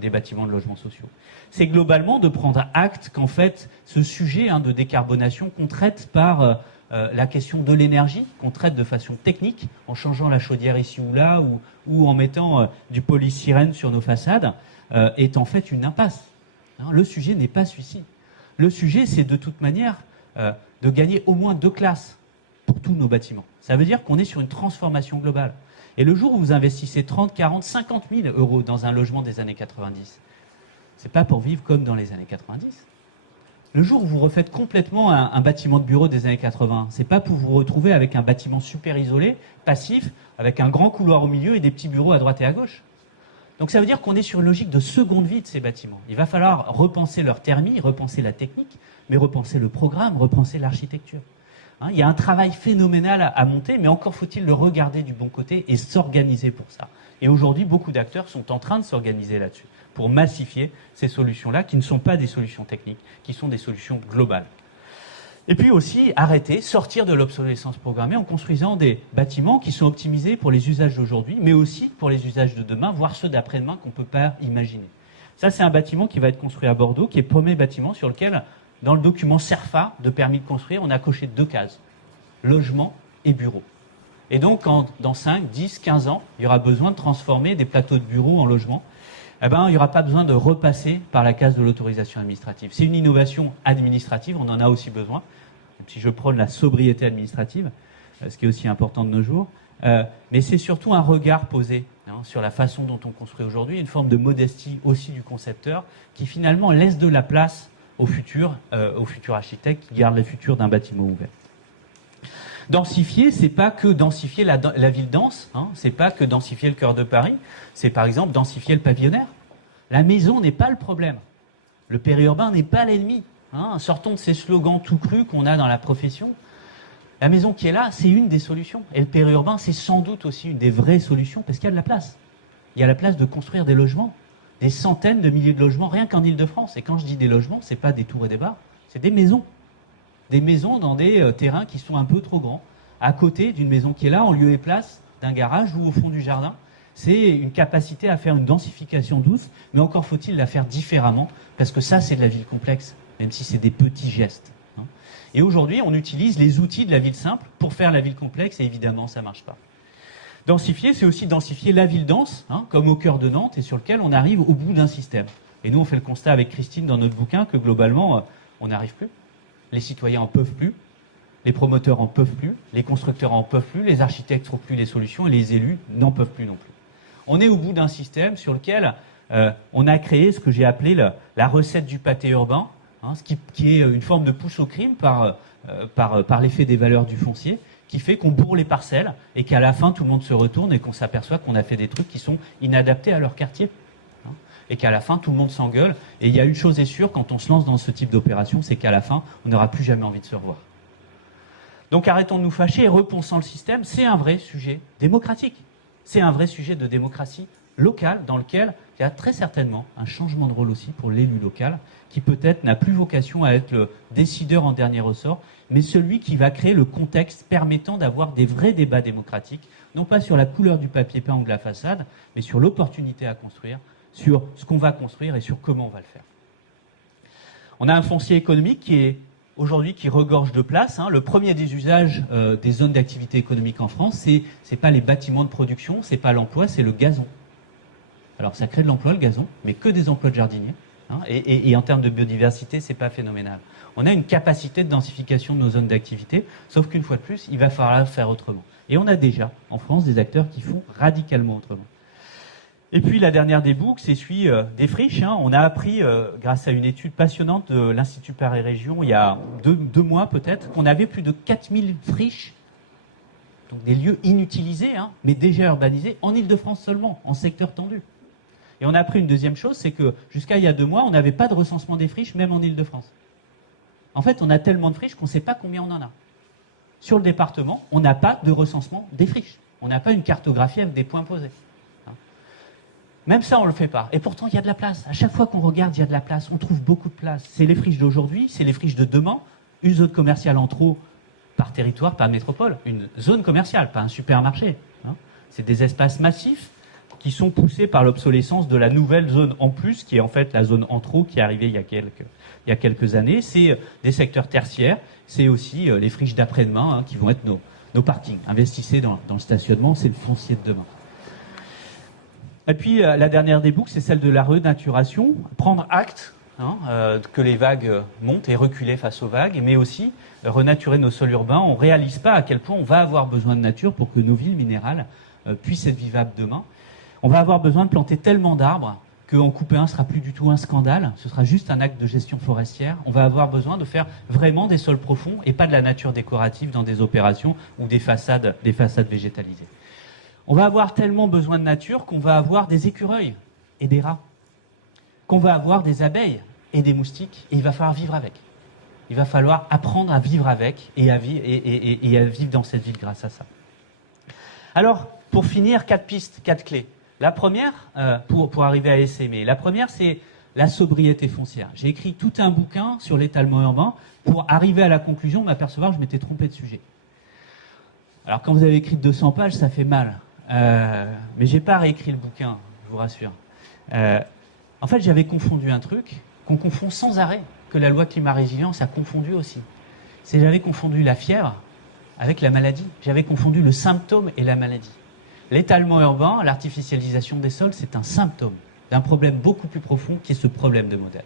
des bâtiments de logements sociaux. C'est globalement de prendre acte qu'en fait, ce sujet de décarbonation qu'on traite par la question de l'énergie, qu'on traite de façon technique, en changeant la chaudière ici ou là, ou en mettant du polystyrène sur nos façades, est en fait une impasse. Le sujet n'est pas celui-ci. Le sujet, c'est de toute manière de gagner au moins 2 classes pour tous nos bâtiments. Ça veut dire qu'on est sur une transformation globale. Et le jour où vous investissez 30, 40, 50 000 euros dans un logement des années 90, c'est pas pour vivre comme dans les années 90. Le jour où vous refaites complètement un bâtiment de bureau des années 80, c'est pas pour vous retrouver avec un bâtiment super isolé, passif, avec un grand couloir au milieu et des petits bureaux à droite et à gauche. Donc ça veut dire qu'on est sur une logique de seconde vie de ces bâtiments. Il va falloir repenser leur thermie, repenser la technique, mais repenser le programme, repenser l'architecture. Il y a un travail phénoménal à monter, mais encore faut-il le regarder du bon côté et s'organiser pour ça. Et aujourd'hui, beaucoup d'acteurs sont en train de s'organiser là-dessus, pour massifier ces solutions-là, qui ne sont pas des solutions techniques, qui sont des solutions globales. Et puis aussi, sortir de l'obsolescence programmée en construisant des bâtiments qui sont optimisés pour les usages d'aujourd'hui, mais aussi pour les usages de demain, voire ceux d'après-demain qu'on ne peut pas imaginer. Ça, c'est un bâtiment qui va être construit à Bordeaux, qui est le premier bâtiment sur lequel, dans le document CERFA de permis de construire, on a coché 2 cases, logement et bureau. Et donc, dans 5, 10, 15 ans, il y aura besoin de transformer des plateaux de bureaux en logement. Il n'y aura pas besoin de repasser par la case de l'autorisation administrative. C'est une innovation administrative, on en a aussi besoin, même si je prône la sobriété administrative, ce qui est aussi important de nos jours. Mais c'est surtout un regard posé sur la façon dont on construit aujourd'hui, une forme de modestie aussi du concepteur, qui finalement laisse de la place au futur architecte qui garde le futur d'un bâtiment ouvert. Densifier, c'est pas que densifier la ville dense, c'est pas que densifier le cœur de Paris, c'est par exemple densifier le pavillonnaire. La maison n'est pas le problème. Le périurbain n'est pas l'ennemi. Sortons de ces slogans tout crus qu'on a dans la profession. La maison qui est là, c'est une des solutions. Et le périurbain, c'est sans doute aussi une des vraies solutions, parce qu'il y a de la place. Il y a la place de construire des logements, des centaines de milliers de logements, rien qu'en Ile-de-France. Et quand je dis des logements, c'est pas des tours et des bars, c'est des maisons. Des maisons dans des terrains qui sont un peu trop grands, à côté d'une maison qui est là, en lieu et place d'un garage ou au fond du jardin. C'est une capacité à faire une densification douce, mais encore faut-il la faire différemment, parce que ça, c'est de la ville complexe, même si c'est des petits gestes. Et aujourd'hui, on utilise les outils de la ville simple pour faire la ville complexe, et évidemment, ça ne marche pas. Densifier, c'est aussi densifier la ville dense, comme au cœur de Nantes, et sur lequel on arrive au bout d'un système. Et nous, on fait le constat avec Christine dans notre bouquin que globalement, on n'arrive plus. Les citoyens en peuvent plus, les promoteurs en peuvent plus, les constructeurs en peuvent plus, les architectes ne trouvent plus les solutions, et les élus n'en peuvent plus non plus. On est au bout d'un système sur lequel on a créé ce que j'ai appelé la recette du pâté urbain, ce qui est une forme de pousse au crime par l'effet des valeurs du foncier, qui fait qu'on bourre les parcelles et qu'à la fin, tout le monde se retourne et qu'on s'aperçoit qu'on a fait des trucs qui sont inadaptés à leur quartier. Et qu'à la fin, tout le monde s'engueule. Et il y a une chose est sûre, quand on se lance dans ce type d'opération, c'est qu'à la fin, on n'aura plus jamais envie de se revoir. Donc arrêtons de nous fâcher et repensons le système. C'est un vrai sujet démocratique. C'est un vrai sujet de démocratie locale dans lequel il y a très certainement un changement de rôle aussi pour l'élu local qui peut-être n'a plus vocation à être le décideur en dernier ressort, mais celui qui va créer le contexte permettant d'avoir des vrais débats démocratiques, non pas sur la couleur du papier peint ou de la façade, mais sur l'opportunité à construire, sur ce qu'on va construire et sur comment on va le faire. On a un foncier économique qui est aujourd'hui qui regorge de place. Le premier des usages des zones d'activité économique en France, c'est pas les bâtiments de production, c'est pas l'emploi, c'est le gazon. Alors ça crée de l'emploi, le gazon, mais que des emplois de jardiniers. Et en termes de biodiversité, c'est pas phénoménal. On a une capacité de densification de nos zones d'activité, sauf qu'une fois de plus, il va falloir faire autrement. Et on a déjà, en France, des acteurs qui font radicalement autrement. Et puis la dernière des boucles, c'est celui des friches. On a appris, grâce à une étude passionnante de l'Institut Paris Région, il y a deux mois peut-être, qu'on avait plus de 4000 friches, donc des lieux inutilisés, mais déjà urbanisés, en Île-de-France seulement, en secteur tendu. Et on a appris une deuxième chose, c'est que jusqu'à il y a 2 mois, on n'avait pas de recensement des friches, même en Île-de-France. En fait, on a tellement de friches qu'on ne sait pas combien on en a. Sur le département, on n'a pas de recensement des friches. On n'a pas une cartographie avec des points posés. Même ça, on ne le fait pas. Et pourtant, il y a de la place. À chaque fois qu'on regarde, il y a de la place. On trouve beaucoup de place. C'est les friches d'aujourd'hui, c'est les friches de demain. Une zone commerciale en trop par territoire, par métropole. Une zone commerciale, pas un supermarché. C'est des espaces massifs qui sont poussés par l'obsolescence de la nouvelle zone en plus, qui est en fait la zone en trop qui est arrivée il y a quelques années. C'est des secteurs tertiaires. C'est aussi les friches d'après-demain qui vont être nos parkings. Investissez dans le stationnement, c'est le foncier de demain. Et puis la dernière des boucles, c'est celle de la renaturation. Prendre acte que les vagues montent et reculer face aux vagues, mais aussi renaturer nos sols urbains. On ne réalise pas à quel point on va avoir besoin de nature pour que nos villes minérales puissent être vivables demain. On va avoir besoin de planter tellement d'arbres qu'en couper un ne sera plus du tout un scandale, ce sera juste un acte de gestion forestière. On va avoir besoin de faire vraiment des sols profonds et pas de la nature décorative dans des opérations ou des façades végétalisées. On va avoir tellement besoin de nature qu'on va avoir des écureuils et des rats, qu'on va avoir des abeilles et des moustiques, et il va falloir vivre avec. Il va falloir apprendre à vivre avec et à vivre dans cette ville grâce à ça. Alors, pour finir, 4 pistes, 4 clés. La première, pour arriver à essaimer, la première, c'est la sobriété foncière. J'ai écrit tout un bouquin sur l'étalement urbain pour arriver à la conclusion, m'apercevoir que je m'étais trompé de sujet. Alors, quand vous avez écrit 200 pages, ça fait mal. Mais j'ai pas réécrit le bouquin, je vous rassure. En fait, j'avais confondu un truc qu'on confond sans arrêt, que la loi climat-résilience a confondu aussi. C'est j'avais confondu la fièvre avec la maladie. J'avais confondu le symptôme et la maladie. L'étalement urbain, l'artificialisation des sols, c'est un symptôme d'un problème beaucoup plus profond qui est ce problème de modèle.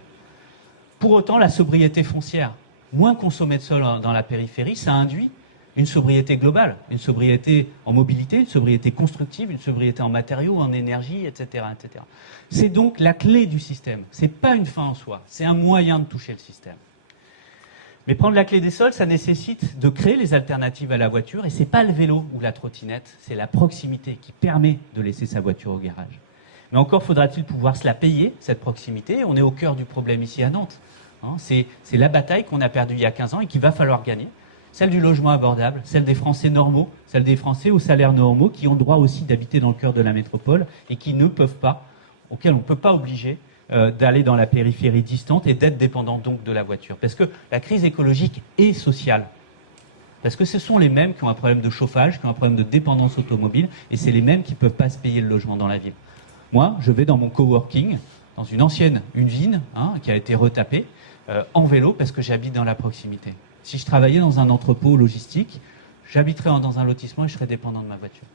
Pour autant, la sobriété foncière, moins consommer de sol dans la périphérie, ça induit une sobriété globale, une sobriété en mobilité, une sobriété constructive, une sobriété en matériaux, en énergie, etc., etc. C'est donc la clé du système. Ce n'est pas une fin en soi, c'est un moyen de toucher le système. Mais prendre la clé des sols, ça nécessite de créer les alternatives à la voiture, et ce n'est pas le vélo ou la trottinette, c'est la proximité qui permet de laisser sa voiture au garage. Mais encore faudra-t-il pouvoir se la payer, cette proximité. On est au cœur du problème ici à Nantes. C'est la bataille qu'on a perdue il y a 15 ans et qu'il va falloir gagner. Celle du logement abordable, celle des Français normaux, celle des Français aux salaires normaux qui ont le droit aussi d'habiter dans le cœur de la métropole et qui ne peuvent pas, auxquels on ne peut pas obliger d'aller dans la périphérie distante et d'être dépendant donc de la voiture. Parce que la crise écologique et sociale Parce que ce sont les mêmes qui ont un problème de chauffage, qui ont un problème de dépendance automobile, et c'est les mêmes qui ne peuvent pas se payer le logement dans la ville. Moi, je vais dans mon coworking, dans une ancienne usine qui a été retapée, en vélo, parce que j'habite dans la proximité. Si je travaillais dans un entrepôt logistique, j'habiterais dans un lotissement et je serais dépendant de ma voiture.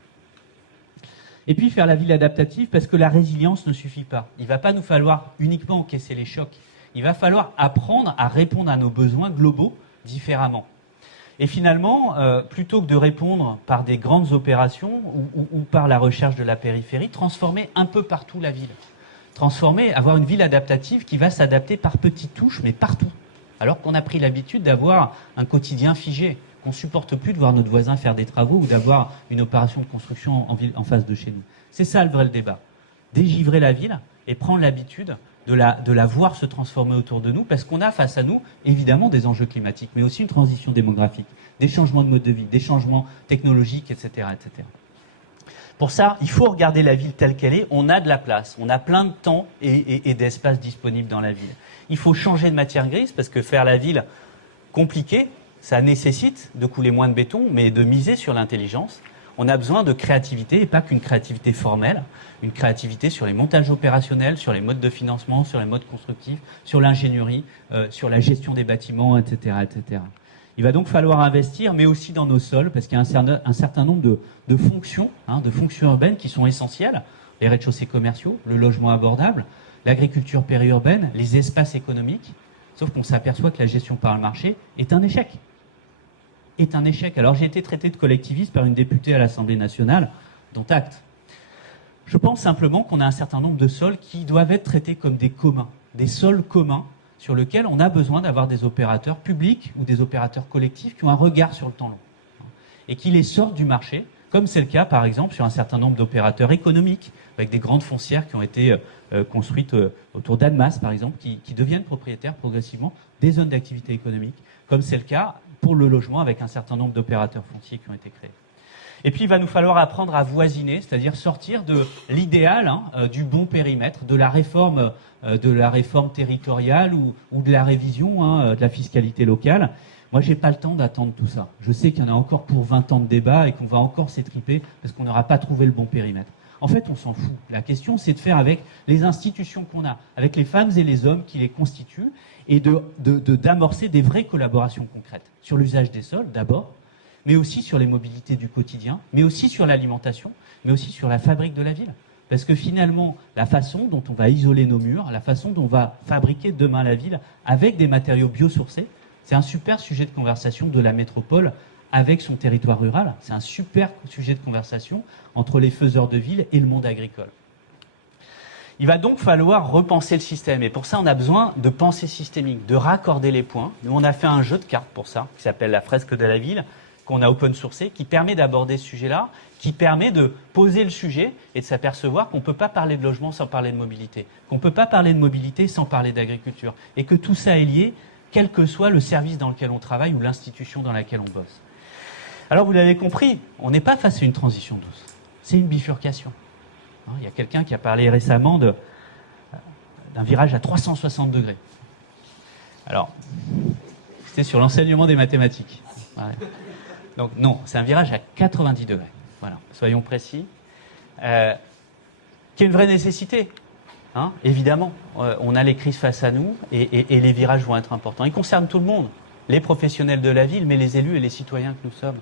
Et puis faire la ville adaptative, parce que la résilience ne suffit pas. Il ne va pas nous falloir uniquement encaisser les chocs. Il va falloir apprendre à répondre à nos besoins globaux différemment. Et finalement, plutôt que de répondre par des grandes opérations ou par la recherche de la périphérie, transformer un peu partout la ville. Transformer, avoir une ville adaptative qui va s'adapter par petites touches, mais partout. Alors qu'on a pris l'habitude d'avoir un quotidien figé, qu'on ne supporte plus de voir notre voisin faire des travaux ou d'avoir une opération de construction en face de chez nous. C'est ça le vrai débat. Dégivrer la ville et prendre l'habitude de la voir se transformer autour de nous, parce qu'on a face à nous, évidemment, des enjeux climatiques, mais aussi une transition démographique, des changements de mode de vie, des changements technologiques, etc., etc. Pour ça, il faut regarder la ville telle qu'elle est. On a de la place, on a plein de temps et d'espace disponible dans la ville. Il faut changer de matière grise, parce que faire la ville compliquée, ça nécessite de couler moins de béton, mais de miser sur l'intelligence. On a besoin de créativité, et pas qu'une créativité formelle, une créativité sur les montages opérationnels, sur les modes de financement, sur les modes constructifs, sur l'ingénierie, sur la gestion des bâtiments, etc., etc. Il va donc falloir investir, mais aussi dans nos sols, parce qu'il y a un certain nombre de fonctions urbaines qui sont essentielles. Les rez-de-chaussée commerciaux, le logement abordable, l'agriculture périurbaine, les espaces économiques. Sauf qu'on s'aperçoit que la gestion par le marché est un échec. Alors j'ai été traité de collectiviste par une députée à l'Assemblée nationale, dont acte. Je pense simplement qu'on a un certain nombre de sols qui doivent être traités comme des communs, des sols communs sur lesquels on a besoin d'avoir des opérateurs publics ou des opérateurs collectifs qui ont un regard sur le temps long et qui les sortent du marché, comme c'est le cas par exemple sur un certain nombre d'opérateurs économiques, avec des grandes foncières qui ont été construites autour d'Annemasse par exemple, qui deviennent propriétaires progressivement des zones d'activité économique, comme c'est le cas pour le logement avec un certain nombre d'opérateurs fonciers qui ont été créés. Et puis il va nous falloir apprendre à voisiner, c'est-à-dire sortir de l'idéal du bon périmètre, de la réforme territoriale ou de la révision de la fiscalité locale. Moi, j'ai pas le temps d'attendre tout ça. Je sais qu'il y en a encore pour 20 ans de débat et qu'on va encore s'étriper parce qu'on n'aura pas trouvé le bon périmètre. En fait, on s'en fout. La question, c'est de faire avec les institutions qu'on a, avec les femmes et les hommes qui les constituent, et d'amorcer des vraies collaborations concrètes sur l'usage des sols, d'abord, mais aussi sur les mobilités du quotidien, mais aussi sur l'alimentation, mais aussi sur la fabrique de la ville. Parce que finalement, la façon dont on va isoler nos murs, la façon dont on va fabriquer demain la ville avec des matériaux biosourcés, c'est un super sujet de conversation de la métropole avec son territoire rural. C'est un super sujet de conversation entre les faiseurs de ville et le monde agricole. Il va donc falloir repenser le système. Et pour ça, on a besoin de pensée systémique, de raccorder les points. Nous, on a fait un jeu de cartes pour ça, qui s'appelle la fresque de la ville, qu'on a open sourcé, qui permet d'aborder ce sujet-là, qui permet de poser le sujet et de s'apercevoir qu'on ne peut pas parler de logement sans parler de mobilité, qu'on ne peut pas parler de mobilité sans parler d'agriculture, et que tout ça est lié, quel que soit le service dans lequel on travaille ou l'institution dans laquelle on bosse. Alors, vous l'avez compris, on n'est pas face à une transition douce. C'est une bifurcation. Il y a quelqu'un qui a parlé récemment d'un virage à 360 degrés. Alors, c'était sur l'enseignement des mathématiques. Ouais. Donc non, c'est un virage à 90 degrés. Voilà, soyons précis. Qui est une vraie nécessité. Évidemment, on a les crises face à nous et les virages vont être importants. Ils concernent tout le monde, les professionnels de la ville, mais les élus et les citoyens que nous sommes.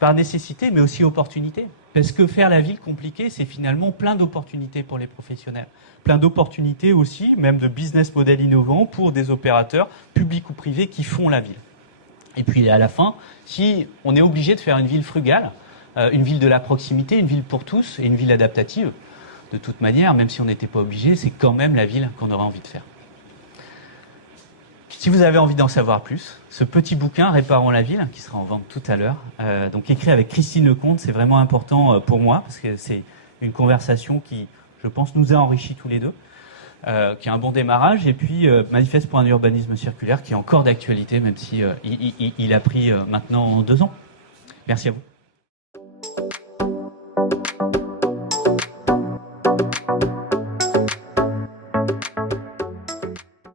Par nécessité, mais aussi opportunité. Parce que faire la ville compliquée, c'est finalement plein d'opportunités pour les professionnels. Plein d'opportunités aussi, même de business models innovants pour des opérateurs publics ou privés qui font la ville. Et puis à la fin, si on est obligé de faire une ville frugale, une ville de la proximité, une ville pour tous et une ville adaptative, de toute manière, même si on n'était pas obligé, c'est quand même la ville qu'on aura envie de faire. Si vous avez envie d'en savoir plus, ce petit bouquin « Réparons la ville », qui sera en vente tout à l'heure, donc écrit avec Christine Lecomte, c'est vraiment important pour moi, parce que c'est une conversation qui, je pense, nous a enrichis tous les deux, qui a un bon démarrage, et puis Manifeste pour un urbanisme circulaire, qui est encore d'actualité, même si il a pris maintenant 2 ans. Merci à vous.